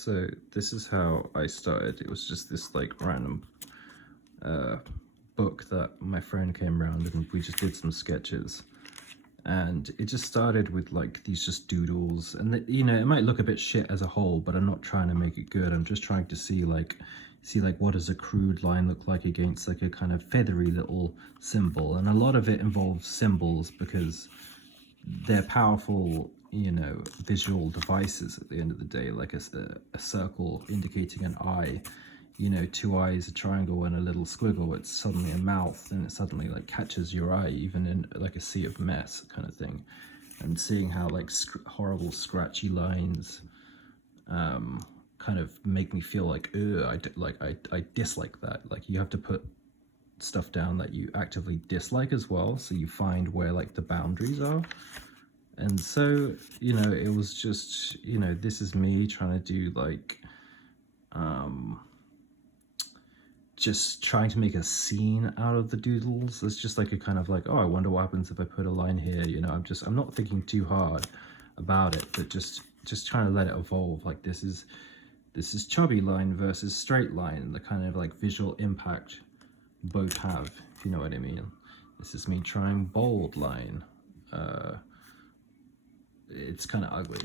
So this is how I started. It was just this like random book that my friend came around and we just did some sketches. And it just started with like these just doodles, and you know, it might look a bit shit as a whole, but I'm not trying to make it good. I'm just trying to see like what does a crude line look like against like a kind of feathery little symbol. And a lot of it involves symbols because they're powerful, you know, visual devices at the end of the day, like a circle indicating an eye, you know, two eyes, a triangle, and a little squiggle. It's suddenly a mouth, and it suddenly like catches your eye, even in like a sea of mess kind of thing. And seeing how like horrible scratchy lines kind of make me feel like, I dislike that. Like you have to put stuff down that you actively dislike as well, so you find where like the boundaries are. And so, you know, it was just, you know, this is me trying to do like just trying to make a scene out of the doodles. It's just like a kind of like, oh, I wonder what happens if I put a line here, you know. I'm not thinking too hard about it, but just trying to let it evolve. Like this is chubby line versus straight line, the kind of like visual impact both have, if you know what I mean. This is me trying bold line. It's kind of ugly,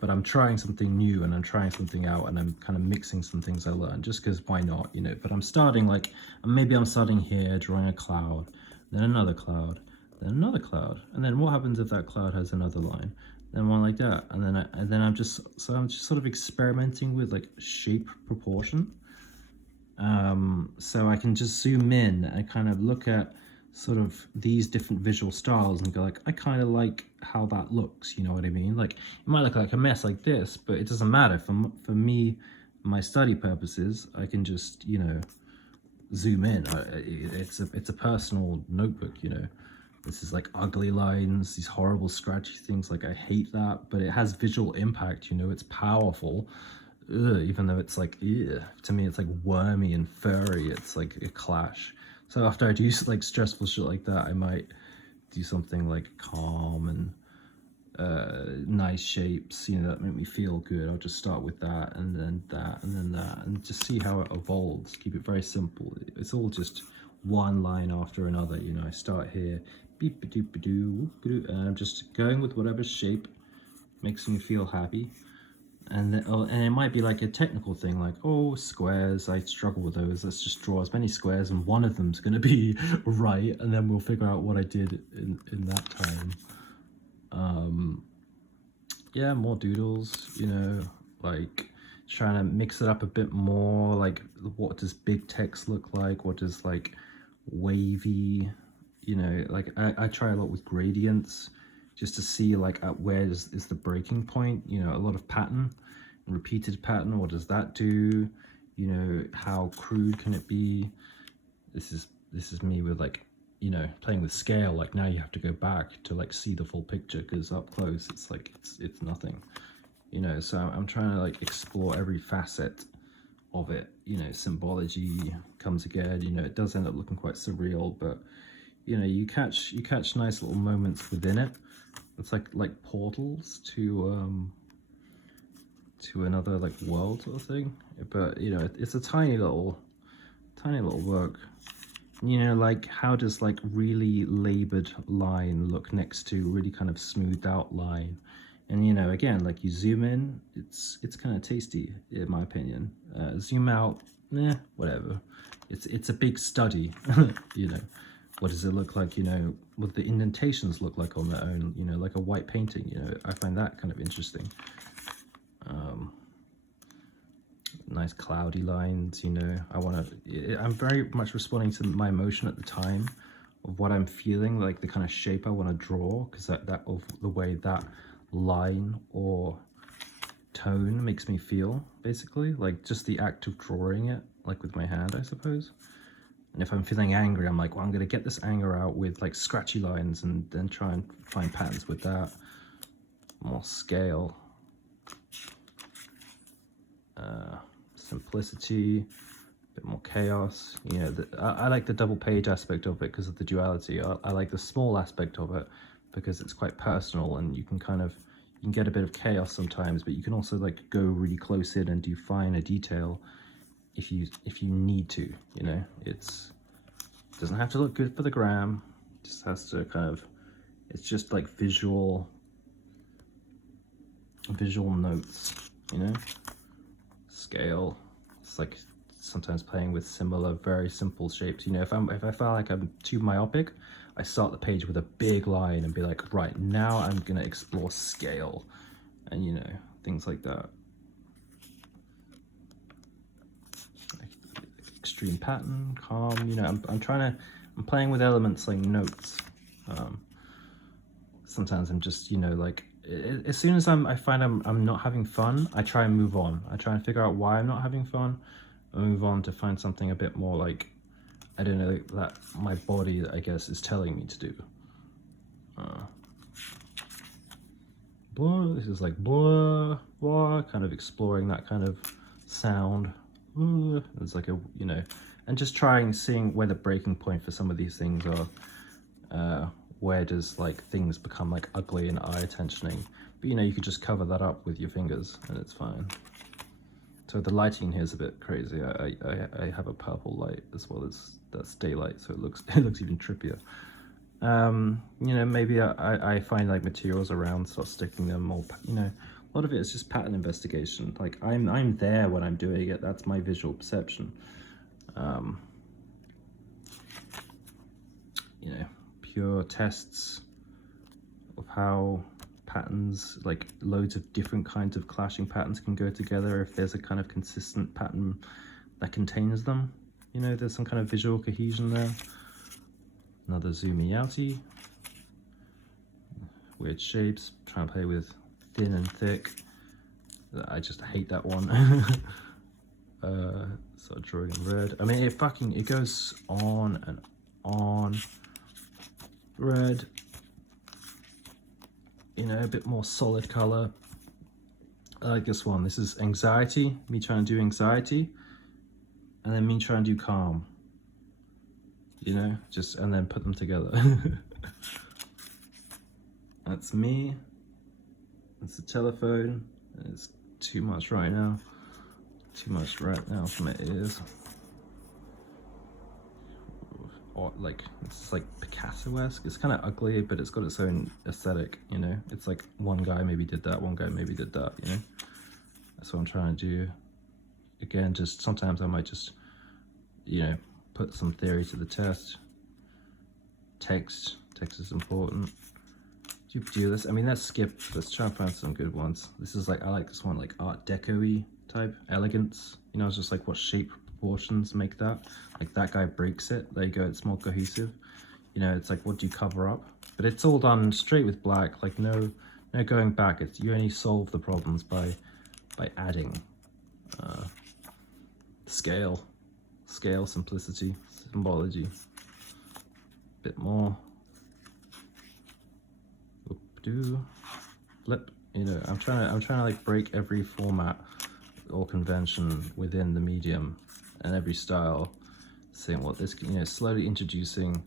but I'm trying something new and I'm trying something out, and I'm kind of mixing some things I learned just because why not, you know. But I'm starting like, maybe I'm starting here drawing a cloud, then another cloud, then another cloud, and then what happens if that cloud has another line, then one like that, and then I'm just sort of experimenting with like shape proportion, so I can just zoom in and kind of look at sort of these different visual styles and go like, I kind of like how that looks, you know what I mean? Like it might look like a mess like this, but it doesn't matter for me, my study purposes. I can just, you know, zoom in. It's a personal notebook, you know. This is like ugly lines, these horrible scratchy things, like I hate that, but it has visual impact, you know. It's powerful. Even though it's like, to me it's like wormy and furry. It's like a clash. So after I do like stressful shit like that, I might do something like calm and nice shapes, you know, that make me feel good. I'll just start with that, and then that, and then that, and just see how it evolves. Keep it very simple. It's all just one line after another, you know. I start here, beep ba doop ba doo, and I'm just going with whatever shape makes me feel happy. And it might be like a technical thing, like, oh, squares, I struggle with those, let's just draw as many squares and one of them's going to be right, and then we'll figure out what I did in that time. Yeah, more doodles, you know, like trying to mix it up a bit more. Like, what does big text look like? What does like wavy, you know, like I try a lot with gradients just to see like at where is the breaking point, you know. A lot of pattern, repeated pattern, what does that do, you know, how crude can it be? This is me with like, you know, playing with scale. Like now you have to go back to like see the full picture, because up close it's like it's nothing, you know. So I'm trying to like explore every facet of it, you know. Symbology comes again, you know. It does end up looking quite surreal, but you know, you catch nice little moments within it. It's like portals to another like world sort of thing. But you know, it's a tiny little work. You know, like how does like really labored line look next to really kind of smoothed out line? And you know, again, like you zoom in, it's kind of tasty in my opinion. Zoom out, whatever. It's a big study. You know, what does it look like, you know, what the indentations look like on their own, you know, like a white painting, you know. I find that kind of interesting. Nice cloudy lines, you know. I'm very much responding to my emotion at the time of what I'm feeling, like the kind of shape I want to draw, because that of the way that line or tone makes me feel, basically. Like just the act of drawing it, like with my hand, I suppose. And if I'm feeling angry, I'm like, well, I'm going to get this anger out with like scratchy lines, and then try and find patterns with that. More scale. Simplicity, a bit more chaos. You know, I like the double page aspect of it because of the duality. I like the small aspect of it because it's quite personal, and you can kind of, you can get a bit of chaos sometimes, but you can also like go really close in and do finer detail if you need to, you know. It doesn't have to look good for the gram, it just has to kind of, it's just like visual notes, you know. Scale, it's like sometimes playing with similar very simple shapes, you know. If I feel like I'm too myopic, I start the page with a big line and be like, right, now I'm gonna explore scale, and you know, things like that. Extreme pattern, calm, you know, I'm playing with elements like notes. Sometimes I'm just, you know, like, as soon as I find I'm not having fun, I try and move on. I try and figure out why I'm not having fun, and move on to find something a bit more like, I don't know, that my body, I guess, is telling me to do. Blah, this is like blah, blah, kind of exploring that kind of sound. It's like a, you know, and just seeing where the breaking point for some of these things are. Where does like things become like ugly and eye attentioning, but you know, you could just cover that up with your fingers and it's fine. So the lighting here is a bit crazy. I have a purple light as well as that's daylight, so it looks even trippier. You know, maybe I find like materials around, start sticking them, or you know, a lot of it is just pattern investigation. Like I'm there when I'm doing it. That's my visual perception. You know, pure tests of how patterns, like loads of different kinds of clashing patterns, can go together if there's a kind of consistent pattern that contains them. You know, there's some kind of visual cohesion there. Another zoomy outy. Weird shapes, trying to play with thin and thick. I just hate that one. Start drawing in red. I mean, it goes on and on. Red, you know, a bit more solid color. I like this one. This is anxiety, me trying to do anxiety, and then me trying to do calm, you know, just, and then put them together. That's me. That's the telephone. It's too much right now. Too much right now for my ears. Or like, it's like Picasso-esque. It's kind of ugly, but it's got its own aesthetic, you know. It's like one guy maybe did that, one guy maybe did that, you know. That's what I'm trying to do. Again, just sometimes I might just, you know, put some theory to the test. Text is important. Do this. I mean, let's skip. Let's try and find some good ones. This is like, I like this one, like Art Deco-y type, elegance. You know, it's just like what shape proportions make that. Like that guy breaks it. There you go. It's more cohesive. You know, it's like, what do you cover up? But it's all done straight with black. Like no going back. It's, you only solve the problems by adding scale, simplicity, symbology. Bit more. Do flip, you know, I'm trying to like break every format or convention within the medium and every style, seeing what this, you know, slowly introducing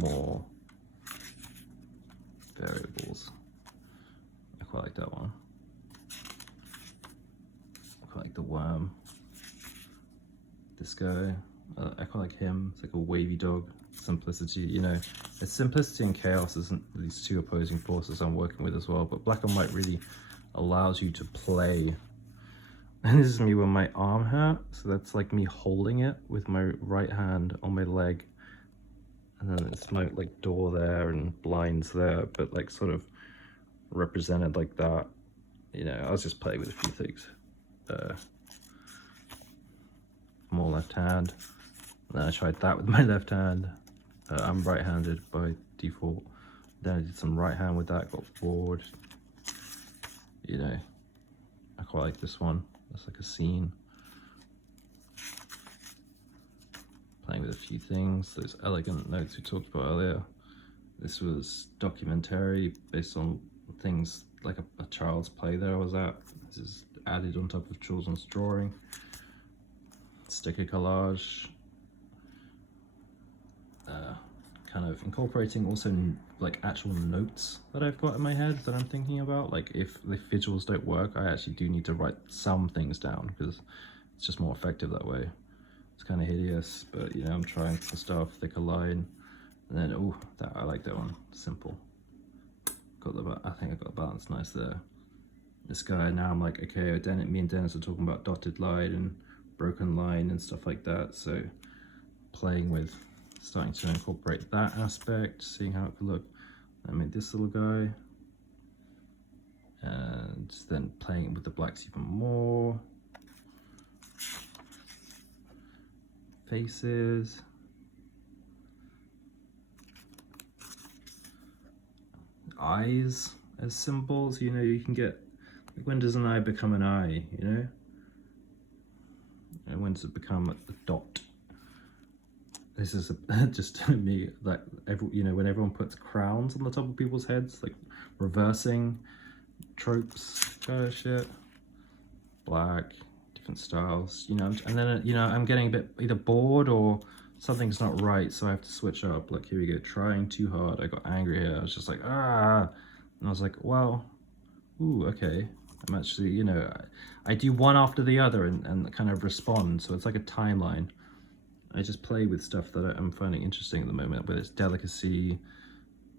more variables. I quite like that one. I quite like the worm. This guy, I quite like him. It's like a wavy dog. Simplicity, you know, it's simplicity and chaos isn't these two opposing forces I'm working with as well, but black and white really allows you to play. And this is me with my arm hat, so that's like me holding it with my right hand on my leg, and then it's my like door there and blinds there, but like sort of represented like that. You know, I was just playing with a few things. More left hand, and then I tried that with my left hand. I'm right-handed by default. Then I did some right hand with that, got bored. You know, I quite like this one. It's like a scene. Playing with a few things. Those elegant notes we talked about earlier. This was documentary based on things like a child's play that I was at. This is added on top of children's drawing. Sticker collage. kind of incorporating also like actual notes that I've got in my head that I'm thinking about. Like if the visuals don't work, I actually do need to write some things down because it's just more effective that way. It's kind of hideous, but you know, I'm trying to start off thicker line, and then oh, that I like that one, simple. Got the, I think I got the balance nice there. This guy, now I'm like, okay, me and Dennis are talking about dotted line and broken line and stuff like that, so playing with starting to incorporate that aspect, seeing how it could look. I made this little guy, and then playing it with the blacks even more. Faces. Eyes as symbols, you know, you can get, like, when does an eye become an eye, you know? And when does it become a dot? This is just me, like, you know, when everyone puts crowns on the top of people's heads, like reversing tropes kind of shit. Black, different styles, you know, and then, you know, I'm getting a bit either bored or something's not right, so I have to switch up. Like, here we go, trying too hard. I got angry here. I was just like, ah. And I was like, well, ooh, okay. I'm actually, you know, I do one after the other and kind of respond. So it's like a timeline. I just play with stuff that I'm finding interesting at the moment, whether it's delicacy,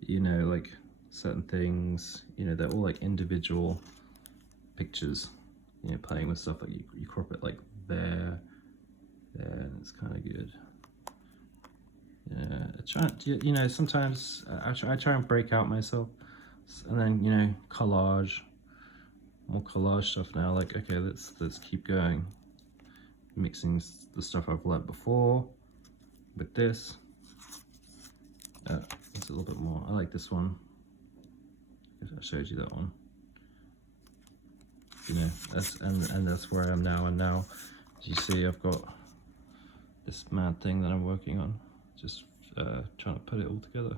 you know, like certain things, you know, they're all like individual pictures, you know, playing with stuff like you crop it like there, and it's kind of good. Yeah, I try, you know, sometimes I try and break out myself, and then, you know, collage, more collage stuff now. Like, okay, let's keep going, mixing the stuff I've learned before with this. It's a little bit more. I like this one. I showed you that one. You know, and that's where I am now. And now, as you see, I've got this mad thing that I'm working on. Just trying to put it all together.